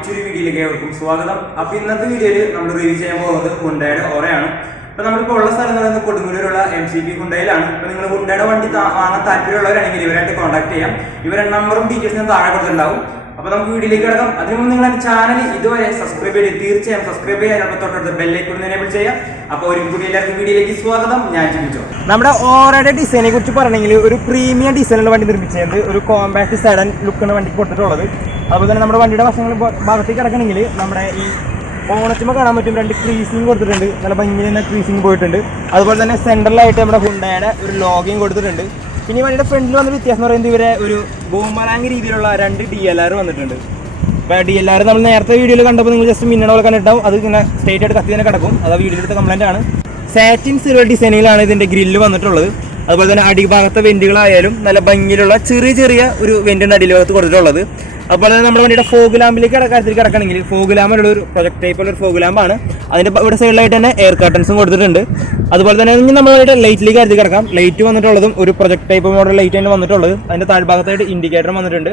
മറ്റൊരു വീഡിയോയിലേക്ക് ഏവർക്കും സ്വാഗതം. അപ്പോൾ ഇന്നത്തെ വീഡിയോയിൽ നമ്മൾ റിവ്യൂ ചെയ്യാൻ പോകുന്നത് ഹുണ്ടായുടെ ഓറയാണ്. അപ്പോൾ നമ്മളിപ്പോൾ ഉള്ള സ്ഥലം എന്ന് പറയുന്നത് കൊടുങ്ങല്ലൂരുള്ള MCP ഹുണ്ടായിലാണ്. അപ്പോൾ നിങ്ങൾ ഹുണ്ടായുടെ വണ്ടി വാങ്ങാൻ താല്പര്യമുള്ളവരാണെങ്കിൽ ഇവരായിട്ട് കോൺടാക്ട് ചെയ്യാം. ഇവരുടെ നമ്പറും ഡീറ്റെയിൽസും താഴെ കൊടുത്തിട്ടുണ്ടാവും. അപ്പോൾ നമുക്ക് വീഡിയോയിലേക്ക് കിടക്കാം. അതിന് മുമ്പ് നിങ്ങൾ എൻ്റെ ചാനൽ ഇതുവരെ സബ്സ്ക്രൈബ് ചെയ്ത് തീർച്ചയായും സബ്സ്ക്രൈബ് ചെയ്യാൻ തൊട്ടടുത്ത് ബെല്ലൈക്കൺ എനേബിൾ ചെയ്യാം. അപ്പോൾ ഒരു കൂടി എല്ലാവർക്കും വീഡിയോയിലേക്ക് സ്വാഗതം. ഞാൻ ചിന്തിച്ചോ. നമ്മുടെ ഓറയുടെ ഡിസൈനെ കുറിച്ച് പറഞ്ഞെങ്കിൽ ഒരു പ്രീമിയം ഡിസൈനുള്ള വണ്ടി നിർമ്മിച്ചത് ഒരു കോമ്പാക്ട് സഡൻ ലുക്കാണ് വണ്ടിക്ക് കൊടുത്തിട്ടുള്ളത്. അതുപോലെ തന്നെ നമ്മുടെ വണ്ടിയുടെ വശങ്ങൾ ഭാഗത്തേക്ക് കിടക്കണമെങ്കിൽ നമ്മുടെ ഈ ഓണച്ചുമ കാണാൻ പറ്റും, 2 ക്രീസിങ് കൊടുത്തിട്ടുണ്ട്. നല്ല ഭംഗി തന്നെ ക്രീസിങ് പോയിട്ടുണ്ട്. അതുപോലെ തന്നെ സെൻട്രലായിട്ട് നമ്മുടെ ഹുണ്ടായുടെ ഒരു ലോഗിങ് കൊടുത്തിട്ടുണ്ട്. പിന്നെ വണ്ടിയുടെ ഫ്രണ്ടിൽ വന്ന വ്യത്യാസം എന്ന് പറയുന്നത് ഇവരെ ഒരു ബൂമറാങ് രീതിയിലുള്ള 2 DLR വന്നിട്ടുണ്ട്. ഇപ്പോൾ DLR നമ്മൾ നേരത്തെ വീഡിയോയിൽ കണ്ടപ്പോൾ നിങ്ങൾ ജസ്റ്റ് മിന്നണ പോലെ കണ്ടിട്ടാവും, അത് ഇങ്ങനെ സ്ട്രേറ്റ് ആയിട്ട് കത്തി തന്നെ കിടക്കും. അത് ആ വീഡിയോയിൽ എടുത്ത കംപ്ലൈൻ്റ് ആണ്. സാറ്റിൻ സിൽവർ ഡിസൈനിലാണ് ഇതിൻ്റെ ഗ്രില്ല് വന്നിട്ടുള്ളത്. അതുപോലെ തന്നെ അടിഭാഗത്തെ വെൻറ്റുകളായാലും നല്ല ഭംഗിയിലുള്ള ചെറിയ ഒരു വെൻറ്റിൻ്റെ അടിഭാഗത്ത് കൊടുത്തിട്ടുള്ളത്. അതുപോലെ തന്നെ നമ്മുടെ വണ്ടിയുടെ ഫോഗ് ലാമ്പിലേക്ക് കാര്യത്തിൽ കിടക്കണമെങ്കിൽ ഫോഗ് ലാമ്പുള്ള ഒരു പ്രൊജക്ട് ടൈപ്പുള്ള ഒരു ഫോഗ് ലാമ്പാണ്. അതിൻ്റെ ഇവിടെ സൈഡിലായിട്ട് തന്നെ എയർ കർട്ടൻസും കൊടുത്തിട്ടുണ്ട്. അതുപോലെ തന്നെ നമ്മുടെ വണ്ടിയുടെ ലൈറ്റിലേക്ക് കാര്യത്തിൽ കിടക്കാം. ലൈറ്റ് വന്നിട്ടുള്ളതും ഒരു പ്രൊജക്ട് ടൈപ്പ് മോഡൽ ലൈറ്റ് തന്നെ വന്നിട്ടുള്ളത്. അതിൻ്റെ താഴ്ഭാഗത്തായിട്ട് ഇൻഡിക്കേറ്റർ വന്നിട്ടുണ്ട്.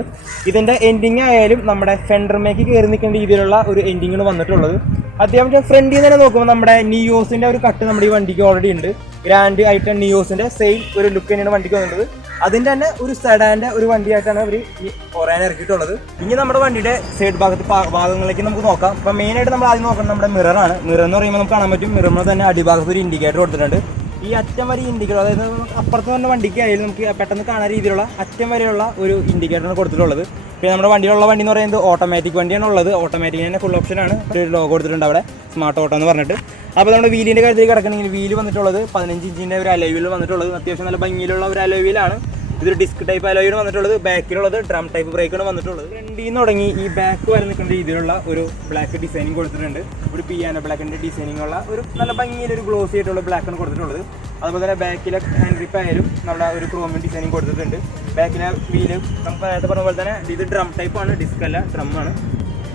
ഇതിൻ്റെ എൻഡിങ് ആയാലും നമ്മുടെ ഫെൻഡറിലേക്ക് കയറി നിൽക്കേണ്ട രീതിയിലുള്ള ഒരു എൻഡിങ്ങാണ് വന്നിട്ടുള്ളത്. അത്യാവശ്യം ഫ്രണ്ടിൽ നിന്ന് തന്നെ നോക്കുമ്പോൾ നമ്മുടെ നിയോസിൻ്റെ ഒരു കട്ട് നമ്മുടെ ഈ വണ്ടിക്ക് ഓൾറെഡി ഉണ്ട്. ഗ്രാൻഡ് ആയിട്ട് നിയോസിൻ്റെ സെയിം ഒരു ലുക്ക് തന്നെയാണ് വണ്ടിക്ക് വന്നത്. അതിൻ്റെ തന്നെ ഒരു സെഡാൻ്റെ ഒരു വണ്ടിയായിട്ടാണ് അവർ ഈ ഓറേനെ ഇറക്കിയിട്ടുള്ളത്. ഇനി നമ്മുടെ വണ്ടിയുടെ സൈഡ് ഭാഗങ്ങളിലേക്ക് നമുക്ക് നോക്കാം. അപ്പോൾ മെയിനായിട്ട് നമ്മൾ ആദ്യം നോക്കുന്നത് നമ്മുടെ മിററാണ്. മിറർ എന്ന് പറയുമ്പോൾ നമുക്ക് കാണാൻ പറ്റും, മിററിന് തന്നെ അടിഭാഗത്ത് ഒരു ഇൻഡിക്കേറ്റർ കൊടുത്തിട്ടുണ്ട്. ഈ അറ്റം വരെ ഇൻഡിക്കേറ്റർ, അതായത് അപ്പുറത്ത് തന്നെ വണ്ടിക്കായാലും നമുക്ക് പെട്ടെന്ന് കാണാൻ രീതിയിലുള്ള അറ്റം വരെയുള്ള ഒരു ഇൻഡിക്കേറ്ററാണ് കൊടുത്തിട്ടുള്ളത്. പിന്നെ നമ്മുടെ വണ്ടിയിലുള്ള വണ്ടി എന്ന് പറയുന്നത് ഓട്ടോമാറ്റിക് വണ്ടിയാണ് ഉള്ളത്. ഓട്ടോമാറ്റിക് തന്നെ ഫുൾ ഓപ്ഷനാണ്. ഒരു ലോഗോ കൊടുത്തിട്ടുണ്ട് അവിടെ, സ്മാർട്ട് ഓട്ടോ എന്ന് പറഞ്ഞിട്ട്. അപ്പോൾ നമ്മുടെ വീലിൻ്റെ കാര്യത്തിൽ കിടക്കണമെങ്കിൽ വീല് വന്നിട്ടുള്ളത് 15 ഇഞ്ചിൻ്റെ ഒരു അലോയ് വീൽ വന്നിട്ടുള്ളത്. അത്യാവശ്യം നല്ല ഭംഗിയിലുള്ള ഒരു അലോയ് വീലാണ്. ഇതൊരു ഡിസ്ക് ടൈപ്പ് അലോയാണ് വന്നിട്ടുള്ളത്. ബാക്കിലുള്ളത് ഡ്രം ടൈപ്പ് ബ്രേക്കാണ് വന്നിട്ടുള്ളത്. ഫ്രണ്ടിൽ നിന്ന് തുടങ്ങി ഈ ബാക്ക് വരെ നിൽക്കുന്ന രീതിയിലുള്ള ഒരു ബ്ലാക്ക് ഡിസൈനിങ് കൊടുത്തിട്ടുണ്ട്. ഒരു പിയാനോ ബ്ലാക്കിൻ്റെ ഡിസൈനിങ് ഉള്ള ഒരു നല്ല ഭംഗിയിലൊരു ഗ്ലോസി ആയിട്ടുള്ള ബ്ലാക്കാണ് കൊടുത്തിട്ടുള്ളത്. അതുപോലെ തന്നെ ബാക്കിലെ ഹാൻഡ് ഗ്രിപ്പ് ആയാലും നമ്മുടെ ഒരു ക്രോമിയം ഡിസൈനിങ് കൊടുത്തിട്ടുണ്ട്. ബാക്കിലെ വീല് നമുക്ക് നേരത്തെ പറഞ്ഞ പോലെ തന്നെ ഇത് ഡ്രം ടൈപ്പാണ്, ഡിസ്ക് അല്ല, ഡ്രമ്മാണ്.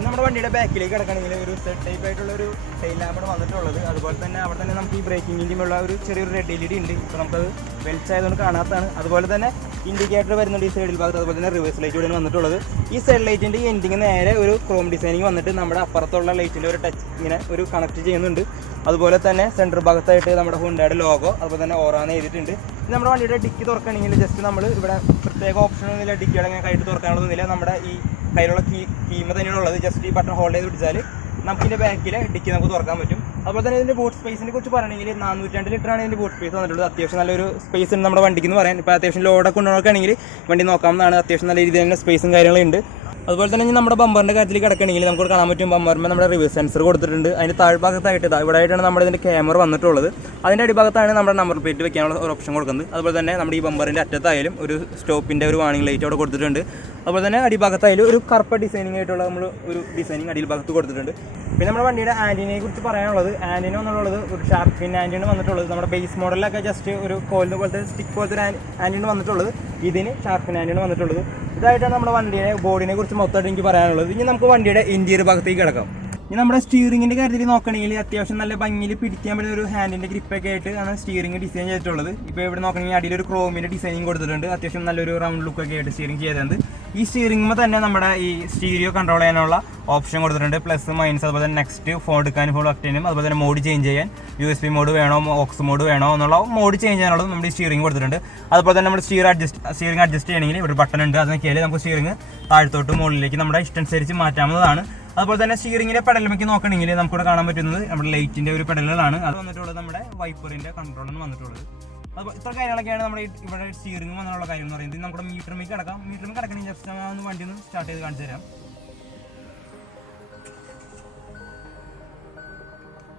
നമ്മുടെ വണ്ടിയുടെ ബാക്കിലേക്ക് കിടക്കണമെങ്കിൽ ഒരു സെറ്റ് ടൈപ്പ് ആയിട്ടുള്ള ഒരു ടെയിൽ ലാമ്പാണ് വന്നിട്ടുള്ളത്. അതുപോലെ തന്നെ അവിടെ തന്നെ നമുക്ക് ഈ ബ്രേക്കിങ്ങിൻ്റെയുള്ള ഒരു ചെറിയൊരു റെഡ് LED ഉണ്ട്. ഇപ്പോൾ നമുക്കത് വെളിച്ചായതുകൊണ്ട് കാണാത്തതാണ്. അതുപോലെ തന്നെ ഇൻഡിക്കേറ്റർ വരുന്നുണ്ട് ഈ സൈഡിൽ ഭാഗത്ത്. അതുപോലെ തന്നെ റിവേഴ്സ് ലൈറ്റ് കൂടെയാണ് വന്നിട്ടുള്ളത്. ഈ സൈഡ് ലൈറ്റിൻ്റെ എൻഡിങ് നേരെ ഒരു ക്രോം ഡിസൈനിങ് വന്നിട്ട് നമ്മുടെ അപ്പുറത്തുള്ള ലൈറ്റിൻ്റെ ഒരു ടച്ച് ഇങ്ങനെ ഒരു കണക്ട് ചെയ്യുന്നുണ്ട്. അതുപോലെ തന്നെ സെൻറ്റർ ഭാഗത്തായിട്ട് നമ്മുടെ ഹുണ്ടായുടെ ലോഗോ അതുപോലെ തന്നെ ഓറാന്ന് എഴുതിയിട്ടുണ്ട്. നമ്മുടെ വണ്ടിയുടെ ഡിക്കി തുറക്കണമെങ്കിൽ ജസ്റ്റ് നമ്മൾ ഇവിടെ പ്രത്യേക ഓപ്ഷനൊന്നുമില്ല, ഡിക്കിയുടെ അങ്ങനെ കൈയിട്ട് തുറക്കാനുള്ളതൊന്നുമില്ല. നമ്മുടെ ഈ കയ്യിലുള്ള കീമ തന്നെയാണ് ഉള്ളത്. ജസ്റ്റ് ഈ ബട്ടൺ ഹോൾഡ് ചെയ്ത് പിടിച്ചാൽ നമുക്കിതിൻ്റെ ബാക്കിലെ ഡിക്കി നമുക്ക് തുറക്കാൻ പറ്റും. അതുപോലെ തന്നെ ഇതിൻ്റെ ബൂട്ട് സ്പേസിനെ കുറിച്ച് പറയുകയാണെങ്കിൽ 402 ലിറ്ററാണ് ഇതിൻ്റെ ബൂട്ട് സ്പേസ് വന്നിട്ടുള്ളത്. അത്യാവശ്യം നല്ലൊരു സ്പേസ് ഉണ്ട് നമ്മുടെ വണ്ടിക്ക് എന്ന് പറയാൻ. ഇപ്പോൾ അത്യാവശ്യം ലോഡൊക്കെ കൊണ്ടുപോകണമെങ്കിൽ വണ്ടി നോക്കാവുന്നതാണ്. അത്യാവശ്യം നല്ല രീതിയിൽ തന്നെ സ്പേസും കാര്യങ്ങളുണ്ട്. അതുപോലെ തന്നെ നമ്മുടെ ബമ്പറിൻ്റെ കാര്യത്തിൽ കിടക്കണമെങ്കിൽ നമുക്ക് കാണാൻ പറ്റും, ബമ്പറിന് നമ്മുടെ റിവേഴ്സ് സെൻസർ കൊടുത്തിട്ടുണ്ട്. അതിൻ്റെ താഴ്ഭാഗത്തായിട്ട് ഇവിടെ ആയിട്ടാണ് നമ്മുടെ ഇതിൻ്റെ ക്യാമറ വന്നിട്ടുള്ളത്. അതിൻ്റെ അടിഭാഗത്താണ് നമ്മുടെ നമ്പർ പ്ലേറ്റ് വെക്കാനുള്ള ഒരു ഓപ്ഷൻ കൊടുക്കുന്നത്. അതുപോലെ തന്നെ നമ്മുടെ ഈ ബമ്പറിൻ്റെ അറ്റത്തായാലും ഒരു സ്റ്റോപ്പിൻ്റെ ഒരു വാണിംഗ് ലൈറ്റ് അവിടെ കൊടുത്തിട്ടുണ്ട്. അതുപോലെ തന്നെ അടിഭാഗത്തായാലും ഒരു കറുപ്പ ഡിസൈനിങ് ആയിട്ടുള്ള നമ്മൾ ഒരു ഡിസൈനിങ് അടിയിൽ ഭാഗത്ത് കൊടുത്തിട്ടുണ്ട്. പിന്നെ നമ്മുടെ വണ്ടിയുടെ ആൻറ്റിനെ കുറിച്ച് പറയാനുള്ളത്, ആൻറ്റിന എന്നുള്ളത് ഒരു ഷാർപ്പ് ഫിൻ ആൻറ്റിയാണ് വന്നിട്ടുള്ളത്. നമ്മുടെ ബേസ് മോഡലിലൊക്കെ ജസ്റ്റ് ഒരു കോലിന് പോലത്തെ സ്റ്റിക്ക് പോലത്തെ ഒരു ആൻറ്റിയാണ് വന്നിട്ടുള്ളത്. ഇതിന് ഷാർപ്പ് ഫിൻ ആൻറ്റിയാണ് വന്നിട്ടുള്ളത്. ഇതായിട്ടാണ് നമ്മുടെ വണ്ടിയുടെ ബോഡിനെ കുറിച്ച് മൊത്തമായിട്ട് എനിക്ക് പറയാനുള്ളത്. ഇനി നമുക്ക് വണ്ടിയുടെ ഇൻറ്റീരിയർ ഭാഗത്തേക്ക് കിടക്കാം. ഇനി നമ്മുടെ സ്റ്റിയറിങ്ങിൻ്റെ കാര്യത്തിൽ നോക്കണമെങ്കിൽ അത്യാവശ്യം നല്ല ഭംഗിയിൽ പിടിക്കാൻ പറ്റുന്ന ഒരു ഹാൻഡിൻ്റെ ഗ്രിപ്പൊക്കെ ആയിട്ട് ആണ് സ്റ്റിയറിംഗ് ഡിസൈൻ ചെയ്തിട്ടുള്ളത്. ഇപ്പോൾ ഇവിടെ നോക്കണമെങ്കിൽ അടിയിലൊരു ക്രോമിൻ്റെ ഡിസൈനിങ് കൊടുത്തിട്ടുണ്ട്. അത്യാവശ്യം നല്ലൊരു റൗണ്ട് ലുക്കൊക്കെ ആയിട്ട് സ്റ്റിയറിംഗ് ചെയ്തിട്ടുണ്ട്. ഈ സ്റ്റിയറിംഗിൽ തന്നെ നമ്മുടെ ഈ സ്റ്റീരിയോ കൺട്രോൾ ചെയ്യാനുള്ള ഓപ്ഷൻ കൊടുത്തിട്ടുണ്ട്. പ്ലസ് മൈനസ്, അതുപോലെ തന്നെ നെക്സ്റ്റ് ഫോൺ എടുക്കാനും ഫോൺ വെക്കാനും, അതുപോലെ തന്നെ മോഡ് ചേഞ്ച് ചെയ്യാൻ USB മോഡ് വേണോ ഓക്സ് മോഡ് വേണോ എന്നുള്ള മോഡ് ചേഞ്ച് ചെയ്യാനുള്ളത് നമ്മുടെ ഈ സ്റ്റിയറിംഗ് കൊടുത്തിട്ടുണ്ട്. അതുപോലെ തന്നെ നമ്മുടെ സ്റ്റിയറിംഗ് അഡ്ജസ്റ്റ് ചെയ്യണമെങ്കിൽ ഒരു ബട്ടൺ ഉണ്ട്. അത് നോക്കിയാൽ നമുക്ക് സ്റ്റിയറിംഗ് താഴത്തോട്ട് മുകളിലേക്ക് നമ്മുടെ ഇഷ്ടമനുസരിച്ച് മാറ്റാവുന്നതാണ്. അതുപോലെ തന്നെ സ്റ്റിയറിംഗിലെ പെഡലിലേക്ക് നോക്കണമെങ്കിൽ നമുക്കിവിടെ കാണാൻ പറ്റുന്നത് നമ്മുടെ ലൈറ്റിൻ്റെ ഒരു പെഡലുകളാണ്. അത് വന്നിട്ടുള്ളത് നമ്മുടെ വൈപ്പറിൻ്റെ കൺട്രോളാണ് വന്നിട്ടുള്ളത്. അപ്പോൾ ഇത്ര കാര്യങ്ങളൊക്കെയാണ് നമ്മുടെ ഇവിടെ സ്റ്റിയറിംഗ് വന്നുള്ള കാര്യം എന്ന് പറയുന്നത്. നമ്മുടെ മീറ്ററിലേക്ക് കിടക്കാം. മീറ്ററിൽ കിടക്കണമെങ്കിൽ ജസ്റ്റ് ഒന്ന് വണ്ടി ഒന്ന് സ്റ്റാർട്ട് ചെയ്ത് കാണിച്ചു തരാം.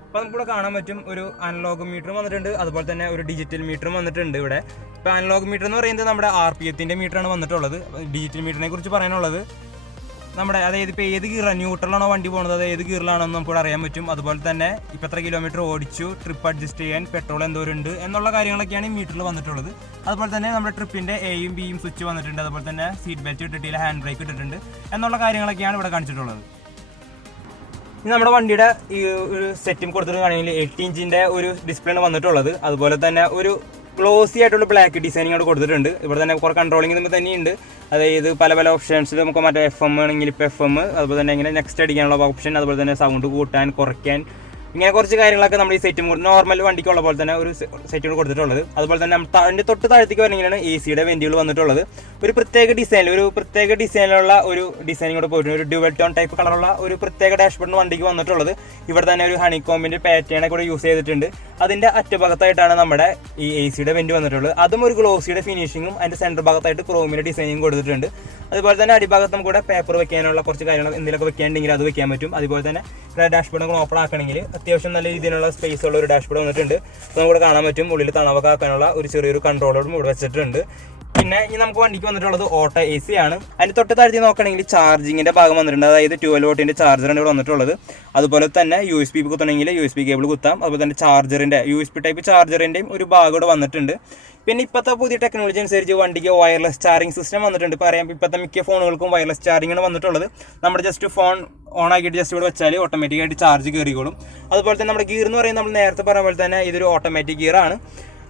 അപ്പോൾ നമുക്കിവിടെ കാണാൻ പറ്റും ഒരു അനലോഗ് മീറ്ററും വന്നിട്ടുണ്ട്. അതുപോലെ തന്നെ ഒരു ഡിജിറ്റൽ മീറ്ററും വന്നിട്ടുണ്ട് ഇവിടെ. ഇപ്പോൾ അനലോഗ് മീറ്റർ എന്ന് പറയുന്നത് നമ്മുടെ RPMൻ്റെ മീറ്ററാണ് വന്നിട്ടുള്ളത്. ഡിജിറ്റൽ മീറ്ററിനെ കുറിച്ച് പറയാനുള്ളത് നമ്മുടെ അതായത് ഇപ്പോൾ ഏത് ഗിയറാണ്, ന്യൂട്രലാണോ വണ്ടി പോകുന്നത്, അത് ഏത് ഗിയറിലാണോ എന്ന് നമുക്ക് അറിയാൻ പറ്റും. അതുപോലെ തന്നെ ഇപ്പോൾ എത്ര കിലോമീറ്റർ ഓടിച്ചു, ട്രിപ്പ് അഡ്ജസ്റ്റ് ചെയ്യാൻ പെട്രോൾ എന്തോരുണ്ട് എന്നുള്ള കാര്യങ്ങളൊക്കെയാണ് ഈ മീറ്ററിൽ വന്നിട്ടുള്ളത്. അതുപോലെ തന്നെ നമ്മുടെ ട്രിപ്പിൻ്റെ Aയും Bയും സ്വിച്ച് വന്നിട്ടുണ്ട്. അതുപോലെ തന്നെ സീറ്റ് ബെൽറ്റ് ഇട്ടിട്ടില്ല, ഹാൻഡ് ബ്രേക്ക് ഇട്ടിട്ടുണ്ട് എന്നുള്ള കാര്യങ്ങളൊക്കെയാണ് ഇവിടെ കാണിച്ചിട്ടുള്ളത്. ഇനി നമ്മുടെ വണ്ടിയുടെ ഈ ഒരു സെറ്റും കൊടുത്തിട്ട് കാണുമെങ്കിൽ 8 ഇഞ്ചിൻ്റെ ഒരു ഡിസ്പ്ലേ ആണ് വന്നിട്ടുള്ളത്. അതുപോലെ തന്നെ ഒരു ഗ്ലോസി ആയിട്ടുള്ള ബ്ലാക്ക് ഡിസൈനിങ് അവിടെ കൊടുത്തിട്ടുണ്ട്. ഇവിടെ തന്നെ കുറേ കൺട്രോളിങ് നമുക്ക് തന്നെയുണ്ട്. അതായത് പല ഓപ്ഷൻസിൽ നമുക്ക് മറ്റേ FM ആണെങ്കിൽ ഇപ്പോൾ FM, അതുപോലെ തന്നെ ഇങ്ങനെ നെക്സ്റ്റ് അടിക്കാനുള്ള ഓപ്ഷൻ, അതുപോലെ തന്നെ സൗണ്ട് കൂട്ടാൻ കുറയ്ക്കാൻ, ഇങ്ങനെ കുറച്ച് കാര്യങ്ങളൊക്കെ നമ്മൾ ഈ സെറ്റും നോർമൽ വണ്ടിക്കുള്ള പോലെ തന്നെ ഒരു സെറ്റുകൾ കൊടുത്തിട്ടുള്ളത്. അതുപോലെ തന്നെ അതിൻ്റെ തൊട്ട് താഴത്തേക്ക് വരണമെങ്കിലാണ് AC യുടെ വെൻറ്റുകൾ വന്നിട്ടുള്ളത്. ഒരു പ്രത്യേക ഡിസൈനിലുള്ള ഒരു ഡിസൈനിങ് കൂടെ പോയിട്ടുണ്ട്. ഒരു ഡ്യുവൽ ടോൺ ടൈപ്പ് കളറുള്ള ഒരു പ്രത്യേക ഡാഷ്ബോർഡിന് വണ്ടിക്ക് വന്നിട്ടുള്ളത്. ഇവിടെ തന്നെ ഒരു ഹണിക്കോമ്പിൻ്റെ പാറ്റേൺ കൂടെ യൂസ് ചെയ്തിട്ടുണ്ട്. അതിൻ്റെ അറ്റഭാഗത്തായിട്ടാണ് നമ്മുടെ ഈ AC യുടെ വെൻറ്റ് വന്നിട്ടുള്ളത്. അതും ഒരു ഗ്ലോസിയുടെ ഫിനിഷിങ്ങും അതിൻ്റെ സെൻറ്റർ ഭാഗത്തായിട്ട് ക്രോമിൻ്റെ ഡിസൈനിങ് കൊടുത്തിട്ടുണ്ട്. അതുപോലെ തന്നെ അടിഭാഗത്ത് നമുക്ക് കൂടെ പേപ്പർ വെക്കാനുള്ള കുറച്ച് കാര്യങ്ങൾ എന്തെങ്കിലുമൊക്കെ വെക്കാനുണ്ടെങ്കിൽ അത് വെക്കാൻ പറ്റും. അതുപോലെ തന്നെ ഡാഷ്ബോർഡ് നമുക്ക് ഓപ്പൺ ആക്കണമെങ്കിൽ അത്യാവശ്യം നല്ല രീതിയിലുള്ള സ്പേസ് ഉള്ള ഒരു ഡാഷ്ബോർഡ് വന്നിട്ടുണ്ട്. അപ്പോൾ നമുക്ക് കാണാൻ പറ്റും ഉള്ളിൽ തണവൊക്കെ ആക്കാനുള്ള ഒരു ചെറിയൊരു കൺട്രോളറും ഇവിടെ വെച്ചിട്ടുണ്ട്. പിന്നെ ഇനി നമുക്ക് വണ്ടിക്ക് വന്നിട്ടുള്ളത് ഓട്ടോ AC ആണ്. അതിന് തൊട്ട് താഴ്ത്തി നോക്കുകയാണെങ്കിൽ ചാർജിങ്ങിൻ്റെ ഭാഗം വന്നിട്ടുണ്ട്. അതായത് 12 വോട്ടിൻ്റെ ചാർജറാണ് ഇവിടെ വന്നിട്ടുള്ളത്. അതുപോലെ തന്നെ USB കുത്തണമെങ്കിൽ USB കേബിൾ കുത്താം. അതുപോലെ തന്നെ ചാർജറിൻ്റെ USB ടൈപ്പ് ചാർജറിൻ്റെയും ഒരു ഭാഗം ഇവിടെ വന്നിട്ടുണ്ട്. പിന്നെ ഇപ്പോഴത്തെ പുതിയ ടെക്നോളജി അനുസരിച്ച് വണ്ടിക്ക് വയർലെസ് ചാർജിങ് സിസ്റ്റം വന്നിട്ടുണ്ട്. ഇപ്പോൾ അറിയാം, ഇപ്പോഴത്തെ മിക്ക ഫോണുകൾക്കും വയർലെസ് ചാർജിങ്ങാണ് വന്നിട്ടുള്ളത്. നമ്മുടെ ജസ്റ്റ് ഫോൺ ഓൺ ആക്കിയിട്ട് ജസ്റ്റ് ഇവിടെ വെച്ചാൽ ഓട്ടോമാറ്റിക്കായിട്ട് ചാർജ് കയറിക്കോളും. അതുപോലെ തന്നെ നമ്മുടെ ഗിയർ എന്ന് പറയുന്നത് നമ്മൾ നേരത്തെ പറഞ്ഞ പോലെ തന്നെ ഇതൊരു ഓട്ടോമാറ്റിക് ഗിയറാണ്.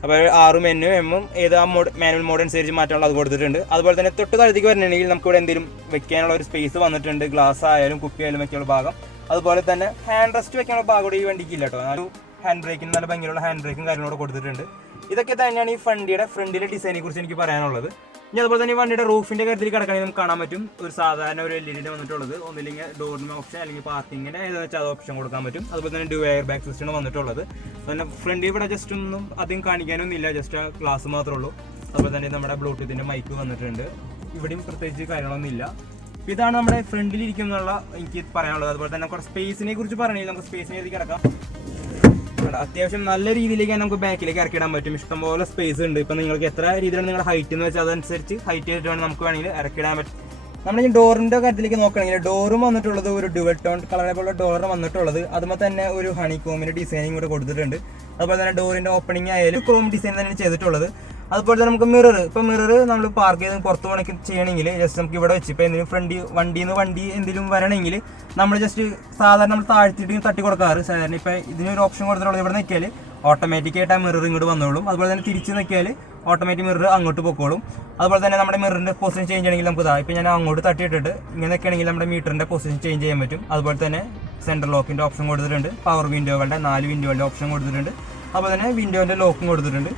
അപ്പോൾ 6 M ഏത് മാനുവൽ മോഡ് അനുസരിച്ച് മാറ്റാനുള്ള അത് കൊടുത്തിട്ടുണ്ട്. അതുപോലെ തന്നെ തൊട്ട് താഴത്തേക്ക് വരണമെങ്കിൽ നമുക്കിവിടെ എന്തെങ്കിലും വെക്കാനുള്ള ഒരു സ്പേസ് വന്നിട്ടുണ്ട്. ഗ്ലാസ് ആയാലും കുപ്പി ആയാലും വെക്കാനുള്ള ഭാഗം. അതുപോലെ തന്നെ ഹാൻഡ് റെസ്റ്റ് വെക്കാനുള്ള ഭാഗം കൂടി ഈ വണ്ടിക്ക് ഇല്ല കേട്ടോ. ഒരു ഹാൻഡ് ബ്രേക്കിന് നല്ല ഭംഗിയുള്ള ഹാൻഡ് ബ്രേക്കും കാര്യങ്ങളോട് കൊടുത്തിട്ടുണ്ട്. ഇതൊക്കെ തന്നെയാണ് ഈ വണ്ടിയുടെ ഫ്രണ്ടിലെ ഡിസൈനെ കുറിച്ച് എനിക്ക് പറയാനുള്ളത്. ഇനി അതുപോലെ തന്നെ ഈ വണ്ടിയുടെ റൂഫിൻ്റെ കാര്യത്തിൽ കിടക്കണമെങ്കിൽ നമുക്ക് കാണാൻ പറ്റും. ഒരു സാധാരണ ഒരു LED വന്നിട്ടുള്ളത്. ഒന്നില്ലെങ്കിൽ ഡോറിന് ഓപ്ഷൻ, അല്ലെങ്കിൽ പാർക്കിങ്ങിൻ്റെ ഏതെന്ന് വെച്ചാൽ അത് ഓപ്ഷൻ കൊടുക്കാൻ പറ്റും. അതുപോലെ തന്നെ ഡ്യൂ എയർ ബാഗ് സിസ്റ്റമാണ് വന്നിട്ടുള്ളത്. പിന്നെ ഫ്രണ്ടിൽ ഇവിടെ ജസ്റ്റ് ഒന്നും അധികം കാണിക്കാനൊന്നും ഇല്ല, ജസ്റ്റ് ആ ഗ്ലാസ് മാത്രമേ ഉള്ളൂ. അതുപോലെ തന്നെ നമ്മുടെ ബ്ലൂടൂത്തിൻ്റെ മൈക്ക് വന്നിട്ടുണ്ട്. ഇവിടെയും പ്രത്യേകിച്ച് കാര്യങ്ങളൊന്നും ഇല്ല. ഇതാണ് നമ്മുടെ ഫ്രണ്ടിലിരിക്കുന്നുള്ള എനിക്ക് പറയാനുള്ളത്. അതുപോലെ തന്നെ കുറച്ച് സ്പേസിനെ കുറിച്ച് പറയണമെങ്കിൽ നമുക്ക് സ്പേസിനെ എഴുതി കിടക്കാം. അത്യാവശ്യം നല്ല രീതിയിലേക്ക് നമുക്ക് ബാക്കിലേക്ക് ഇറക്കിടാൻ പറ്റും. ഇഷ്ടംപോലെ സ്പേസ് ഉണ്ട്. ഇപ്പം നിങ്ങൾക്ക് എത്ര രീതിയിലാണ് നിങ്ങളുടെ ഹൈറ്റ് എന്ന് വെച്ചാൽ അതനുസരിച്ച് ഹൈറ്റ് ചെയ്തിട്ടാണ് നമുക്ക് വേണമെങ്കിൽ ഇറക്കിടാൻ പറ്റും. നമ്മൾ ഈ ഡോറിൻ്റെ കാര്യത്തിലേക്ക് നോക്കുകയാണെങ്കിൽ ഡോറും വന്നിട്ടുള്ളത് ഒരു ഡ്യുവൽ ടോൺ കളറെ പോലുള്ള ഡോറാണ് വന്നിട്ടുള്ളത്. അതുപോലെ തന്നെ ഒരു ഹണിക്കോമിൻ്റെ ഡിസൈനിങ് കൂടെ കൊടുത്തിട്ടുണ്ട്. അതുപോലെ തന്നെ ഡോറിൻ്റെ ഓപ്പണിംഗ് ആയാലും ക്രോം ഡിസൈൻ തന്നെയാണ് ചെയ്തിട്ടുള്ളത്. അതുപോലെ തന്നെ നമുക്ക് മിറർ, ഇപ്പോൾ മിറർ നമ്മൾ പാർക്ക് ചെയ്ത് പുറത്ത് പോകണമെങ്കിൽ ചെയ്യണമെങ്കിൽ ജസ്റ്റ് നമുക്ക് ഇവിടെ വെച്ച് ഇപ്പോൾ എന്തെങ്കിലും വണ്ടി എന്തെങ്കിലും വരണമെങ്കിൽ നമ്മൾ ജസ്റ്റ് സാധാരണ നമ്മൾ താഴ്ത്തിയിട്ട് തട്ടി കൊടുക്കാറ് സാധാരണ. ഇപ്പോൾ ഇതിനൊരു ഓപ്ഷൻ കൊടുത്തിട്ടുള്ളത് ഇവിടെ നിൽക്കിയാൽ ഓട്ടോമാറ്റിക്കായിട്ട് ആ മിറർ ഇങ്ങോട്ട് വന്നോളും. അതുപോലെ തന്നെ തിരിച്ച് നിൽക്കിയാൽ ഓട്ടോമാറ്റിക് മിറർ അങ്ങോട്ട് പൊക്കോളും. അതുപോലെ തന്നെ നമ്മുടെ മിററിൻ്റെ പൊസിഷൻ ചേഞ്ച് ചെയ്യണമെങ്കിൽ നമുക്ക് ഇപ്പോൾ ഞാൻ അങ്ങോട്ട് തട്ടിയിട്ടിട്ട് ഇങ്ങനെ നിൽക്കുകയാണെങ്കിൽ നമ്മുടെ മീറ്ററിൻ്റെ പൊസിഷൻ ചേഞ്ച് ചെയ്യാൻ പറ്റും. അതുപോലെ തന്നെ സെൻട്രൽ ലോക്കിൻ്റെ ഓപ്ഷൻ കൊടുത്തിട്ടുണ്ട്. പവർ വിൻഡോകളുടെ 4 വിൻഡോകളുടെ ഓപ്ഷൻ കൊടുത്തിട്ടുണ്ട്. അതുപോലെ തന്നെ വിൻഡോൻ്റെ ലോക്കും കൊടുത്തിട്ടുണ്ട്.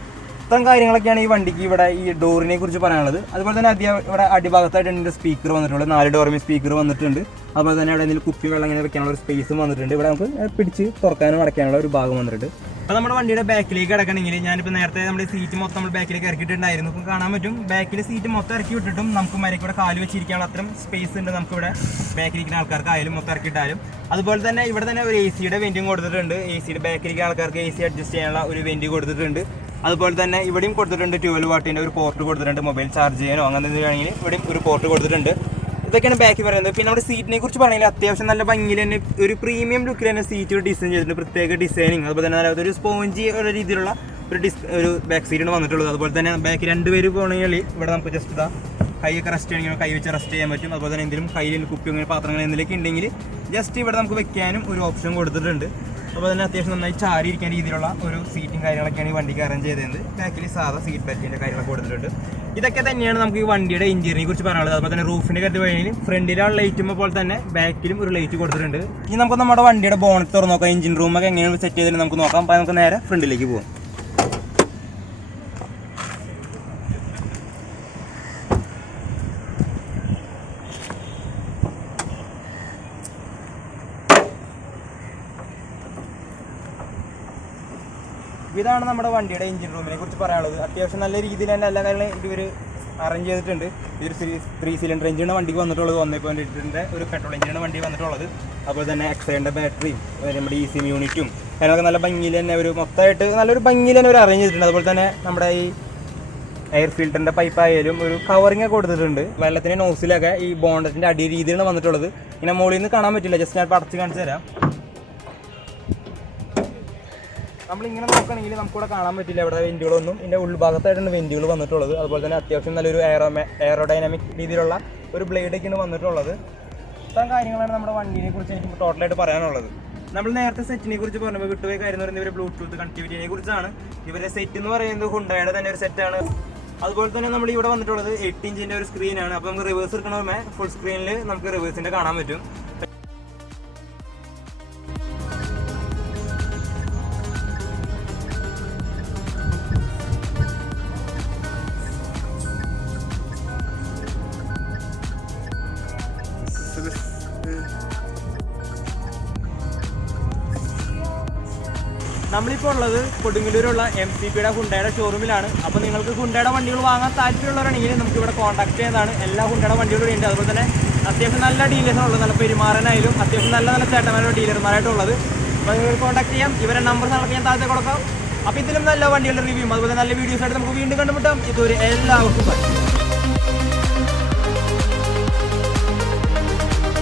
ഇത്തരം കാര്യങ്ങളൊക്കെയാണ് ഈ വണ്ടിക്ക് ഇവിടെ ഈ ഡോറിനെ കുറിച്ച് പറയാനുള്ളത്. അതുപോലെ തന്നെ ഇവിടെ അടിഭാഗത്തായിട്ട് ഇതിൻ്റെ സ്പീക്കർ വന്നിട്ടുള്ളത്. 4 ഡോറും സ്പീക്കർ വന്നിട്ടുണ്ട്. അതുപോലെ തന്നെ അവിടെ എന്തെങ്കിലും കുപ്പി വെള്ളം ഇങ്ങനെ വെക്കാനുള്ള ഒരു സ്പേസും വന്നിട്ടുണ്ട്. ഇവിടെ നമുക്ക് പിടിച്ച് തുറക്കാനും അടയ്ക്കാനുള്ള ഒരു ഭാഗം വന്നിട്ടുണ്ട്. അപ്പോൾ നമ്മുടെ വണ്ടിയുടെ ബാക്കിലേക്ക് കിടക്കണമെങ്കിൽ ഞാനിപ്പോൾ നേരത്തെ നമ്മുടെ സീറ്റ് മൊത്തം നമ്മൾ ബാക്കിലേക്ക് ഇറക്കിയിട്ടുണ്ടായിരുന്നു. ഇപ്പോൾ കാണാൻ പറ്റും ബാക്കിൽ സീറ്റ് മൊത്തം ഇറക്കി വിട്ടിട്ടും നമുക്ക് മരക്കൂടെ കാല് വെച്ചിരിക്കാനുള്ള അത്രയും സ്പേസ് ഉണ്ട് നമുക്കിവിടെ ബാക്കിലിരിക്കുന്ന ആൾക്കാർക്കായാലും മൊത്തം ഇറക്കിയിട്ടാലും. അതുപോലെ തന്നെ ഇവിടെ തന്നെ ഒരു AC യുടെ വെൻറ്റും കൊടുത്തിട്ടുണ്ട്. AC ബാക്കിലിരിക്കുന്ന ആൾക്കാർക്ക് AC അഡ്ജസ്റ്റ് ചെയ്യാനുള്ള ഒരു വെൻറ്റ് കൊടുത്തിട്ടുണ്ട്. അതുപോലെ തന്നെ ഇവിടെയും കൊടുത്തിട്ടുണ്ട് 12 വാട്ടിൻ്റെ ഒരു പോർട്ട് കൊടുത്തിട്ടുണ്ട്. മൊബൈൽ ചാർജ് ചെയ്യാനോ അങ്ങനെ എന്തെങ്കിലും ഇവിടെയും ഒരു പോർട്ട് കൊടുത്തിട്ടുണ്ട്. ഇതൊക്കെയാണ് ബാക്കി പറയുന്നത്. പിന്നെ നമ്മുടെ സീറ്റിനെ കുറിച്ച് പറയുകയാണെങ്കിൽ അത്യാവശ്യം നല്ല ഭംഗിയിൽ തന്നെ ഒരു പ്രീമിയം ലുക്കിൽ തന്നെ സീറ്റ് ഡിസൈൻ ചെയ്തിട്ടുണ്ട്. പ്രത്യേക ഡിസൈനിങ്. അതുപോലെ തന്നെ ഒരു സ്പോഞ്ചി ഉള്ള രീതിയിലുള്ള ഒരു ബാക്ക് സീറ്റാണ് വന്നിട്ടുള്ളത്. അതുപോലെ തന്നെ ബാക്ക് 2 പേര് പോകണമെങ്കിൽ ഇവിടെ നമുക്ക് ജസ്റ്റ് കൈയൊക്കെ റെസ്റ്റ് ചെയ്യണമെങ്കിൽ കൈ വെച്ച് റെസ്റ്റ് ചെയ്യാൻ പറ്റും. അതുപോലെ തന്നെ എന്തെങ്കിലും കയ്യിൽ കുപ്പി അങ്ങനെ പാത്രങ്ങൾ എന്തെങ്കിലുമൊക്കെ ഉണ്ടെങ്കിൽ ജസ്റ്റ് ഇവിടെ നമുക്ക് വെക്കാനും ഒരു ഓപ്ഷൻ കൊടുത്തിട്ടുണ്ട്. അപ്പോൾ തന്നെ അത്യാവശ്യം നന്നായി ചാരി ഇരിക്കാൻ രീതിയിലുള്ള ഒരു സീറ്റും കാര്യങ്ങളൊക്കെയാണ് ഈ വണ്ടിക്ക് അറേഞ്ച് ചെയ്തത്. ബാക്കിൽ സാധാ സീറ്റ് ബെൽറ്റിൻ്റെ കാര്യങ്ങളൊക്കെ കൊടുത്തിട്ടുണ്ട്. ഇതൊക്കെ തന്നെയാണ് നമുക്ക് ഈ വണ്ടിയുടെ ഇൻറ്റീരിയറിനെ കുറിച്ച് പറയാനുള്ളത്. അതുപോലെ തന്നെ റൂഫിൻ്റെ കാര്യത്തിൽ കഴിഞ്ഞാൽ ഫ്രണ്ടിലുള്ള ലൈറ്റും പോലെ തന്നെ ബാക്കിലും ഒരു ലൈറ്റ് കൊടുത്തിട്ടുണ്ട്. ഇനി നമുക്ക് നമ്മുടെ വണ്ടിയുടെ ബോണറ്റ് തുറന്ന് നോക്കാം. എഞ്ചിൻ റൂമൊക്കെ എങ്ങനെയാണ് സെറ്റ് ചെയ്തത് നമുക്ക് നോക്കാം. അപ്പോൾ നമുക്ക് നേരെ ഫ്രണ്ടിലേക്ക് പോകാം. ഇതാണ് നമ്മുടെ വണ്ടിയുടെ എഞ്ചിൻ റൂമിനെ കുറിച്ച് പറയാനുള്ളത്. അത്യാവശ്യം നല്ല രീതിയിൽ തന്നെ എല്ലാ കാര്യങ്ങളും ഇവർ അറേഞ്ച് ചെയ്തിട്ടുണ്ട്. ഇതൊരു 3 സിലിണ്ടർ എഞ്ചിനാണ് വണ്ടിക്ക് വന്നിട്ടുള്ളത്. 1.8 ഒരു പെട്രോൾ എഞ്ചിനാണ് വണ്ടി വന്നിട്ടുള്ളത്. അതുപോലെ തന്നെ എക്സൈൻ്റെ ബാറ്ററിയും നമ്മുടെ ECM യൂണിറ്റും അതിനൊക്കെ നല്ല ഭംഗിയിൽ തന്നെ ഒരു മൊത്തമായിട്ട് നല്ലൊരു ഭംഗിയിൽ തന്നെ അവർ അറേഞ്ച് ചെയ്തിട്ടുണ്ട്. അതുപോലെ തന്നെ നമ്മുടെ ഈ എയർ ഫിൽറ്ററിൻ്റെ പൈപ്പായാലും ഒരു കവറിങ് കൊടുത്തിട്ടുണ്ട്. വെള്ളത്തിൻ്റെ നോസിലൊക്കെ ഈ ബോണ്ടറ്റിൻ്റെ അടി രീതിയിലാണ് വന്നിട്ടുള്ളത്. ഇങ്ങനെ മുകളിൽ നിന്ന് കാണാൻ പറ്റില്ല, ജസ്റ്റ് ഞാൻ അടച്ച് കാണിച്ചു തരാം. നമ്മളിങ്ങനെ നോക്കുകയാണെങ്കിൽ നമുക്കിവിടെ കാണാൻ പറ്റില്ല ഇവിടെ വെൻറ്റുകളൊന്നും. ഇതിൻ്റെ ഉൾഭാഗത്തായിട്ടാണ് വെൻറ്റുകൾ വന്നിട്ടുള്ളത്. അതുപോലെ തന്നെ അത്യാവശ്യം നല്ലൊരു എയറോഡൈനാമിക് രീതിയിലുള്ള ഒരു ബ്ലേഡൊക്കെയാണ് വന്നിട്ടുള്ളത്. ഇത്തരം കാര്യങ്ങളാണ് നമ്മുടെ വണ്ടിയെ കുറിച്ച് എനിക്ക് ടോട്ടലായിട്ട് പറയാനുള്ളത്. നമ്മൾ നേരത്തെ സെറ്റിനെ കുറിച്ച് പറഞ്ഞപ്പോൾ വിട്ടുപോയ കാര്യം എന്ന് പറയുന്നത് ഇവരുടെ ബ്ലൂടൂത്ത് കണക്ടിവിറ്റിനെ കുറിച്ചാണ്. ഇവരുടെ സെറ്റ് എന്ന് പറയുന്നത് ഹുണ്ടായുടെ തന്നെ ഒരു സെറ്റാണ്. അതുപോലെ തന്നെ നമ്മൾ ഇവിടെ വന്നിട്ടുള്ളത് 8 ഇഞ്ചിന്റെ ഒരു സ്ക്രീനാണ്. അപ്പോൾ നമുക്ക് റിവേഴ്സ് എടുക്കണമേ ഫുൾ സ്ക്രീനിൽ നമുക്ക് റിവേഴ്സിന്റെ കാണാൻ പറ്റും. നമ്മളിപ്പോൾ ഉള്ളത് കൊടുങ്ങല്ലൂരുള്ള MCPയുടെ ഹുണ്ടായുടെ ഷോറൂമിലാണ്. അപ്പോൾ നിങ്ങൾക്ക് ഹുണ്ടായുടെ വണ്ടികൾ വാങ്ങാൻ താല്പര്യമുള്ളവരാണെങ്കിൽ നമുക്ക് ഇവിടെ കോൺടാക്ട് ചെയ്യുന്നതാണ്. എല്ലാ ഹുണ്ടായുടെ വണ്ടികളും ഉണ്ട്. അതുപോലെ തന്നെ അത്യാവശ്യം നല്ല ഡീലേഴ്സാണുള്ളത്. നല്ല പെരുമാറാനായാലും അത്യാവശ്യം നല്ല നല്ല ചേട്ടന്മാരുടെ ഡീലർമാരായിട്ടുള്ളത്. അപ്പോൾ നിങ്ങൾക്ക് കോൺടാക്ട് ചെയ്യാം. ഇവരുടെ നമ്പർ നമുക്ക് ഞാൻ താഴത്തെ കൊടുക്കാം. അപ്പോൾ ഇതിലും നല്ല വണ്ടികളുടെ റിവ്യൂ അതുപോലെ നല്ല വീഡിയോസ് ആയിട്ട് നമുക്ക് വീണ്ടും കണ്ടുമുട്ടാം. ഇതൊരു എല്ലാവർക്കും